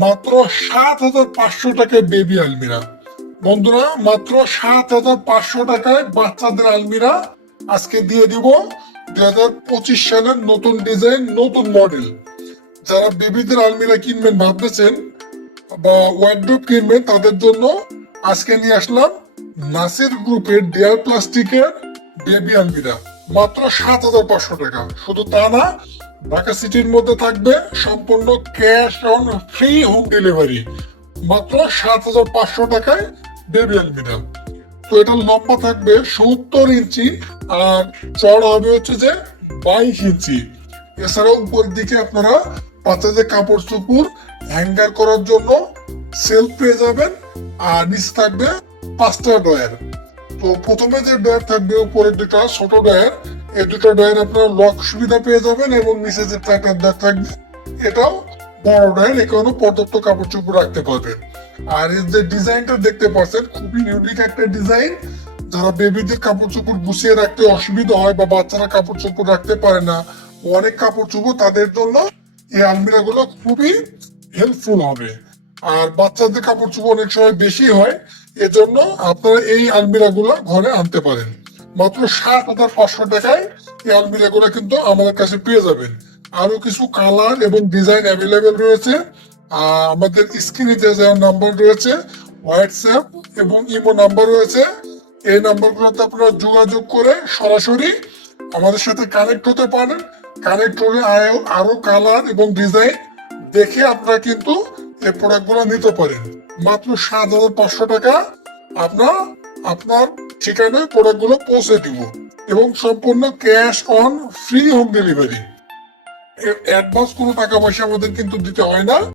মাত্র 7,500 টাকায় বেবি আলমিরা। বন্ধুরা, মাত্র 7,500 টাকায় বাচ্চাদের আলমিরা আজকে দিয়ে দিব। 2025 সালের নতুন ডিজাইন, নতুন মডেল। যারা বেবিদের আলমিরা কিনবেন ভাবতেছেন বা ওয়ার্ডরোব কিনবেন, তাদের জন্য আজকে নিয়ে আসলাম নাসির গ্রুপের ডেয়ার প্লাস্টিকের বেবি আলমিরা। মাত্র 7,500 টাকা। শুধু তা না, ঢাকা সিটির মধ্যে থাকবে সম্পূর্ণ cash on free home delivery. মাত্র 7,500 টাকায় বেবি আলমিরা। তো এটা লম্বা থাকবে 70 ইঞ্চি আর চড় হবে হচ্ছে যে 22 ইঞ্চি। এছাড়াও উপরের দিকে আপনারা বাচ্চাদের কাপড় চোপড় হ্যাঙ্গার করার জন্য সেলফ পেয়ে যাবেন। আর নিচে থাকবে 5টা ডয়ার। তো প্রথমে যে ডয়ার থাকবে উপরের দুটা ছোট ডয়ার, এই দুটো ডয়ার আপনারা লক সুবিধা পেয়ে যাবেন। এবং নিচে যে ট্র্যাকার ডয়ার থাকবে, এটাও বড় ডয়ার, এখানেও পর্যাপ্ত কাপড় চোপড় রাখতে পারবেন। আর এর যে ডিজাইনটা দেখতে পাচ্ছেন, খুবই ইউনিক একটা ডিজাইন। যারা বেবিদের কাপড় চোপড় গুছিয়ে রাখতে অসুবিধা হয় বা বাচ্চারা কাপড় চোপড় রাখতে পারে না, অনেক কাপড় চোপড়, তাদের জন্য এই আলমিরা গুলো খুবই হেল্পফুল হবে। আর বাচ্চাদের কাপড় চোপড় অনেক সময় বেশি হয়, এজন্য আপনারা এই আলমিরা গুলো ঘরে আনতে পারেন। মাত্র 7,500 টাকায় এই আলমিরা গুলো কিন্তু আমাদের কাছে পেয়ে যাবেন। আরো কিছু কালার এবং ডিজাইন অ্যাভেলেবেল রয়েছে। আমাদের স্ক্রিনে যে নাম্বার রয়েছে, হোয়াটসঅ্যাপ এবং ইমো নাম্বার রয়েছে, এই নাম্বারগুলোতে আপনারা যোগাযোগ করে সরাসরি আমাদের সাথে কানেক্ট হতে পারেন। কানেক্ট হলে আরো কালার এবং ডিজাইন দেখে আপনারা কিন্তু এই প্রোডাক্টগুলো নিতে পারেন। মাত্র 7,500 টাকা আপনার আপনার ঠিকানায় প্রোডাক্টগুলো পৌঁছে দিব। এবং সম্পূর্ণ cash on free home delivery. Advance কোনো টাকা পয়সা আমাদের কিন্তু দিতে হয় না।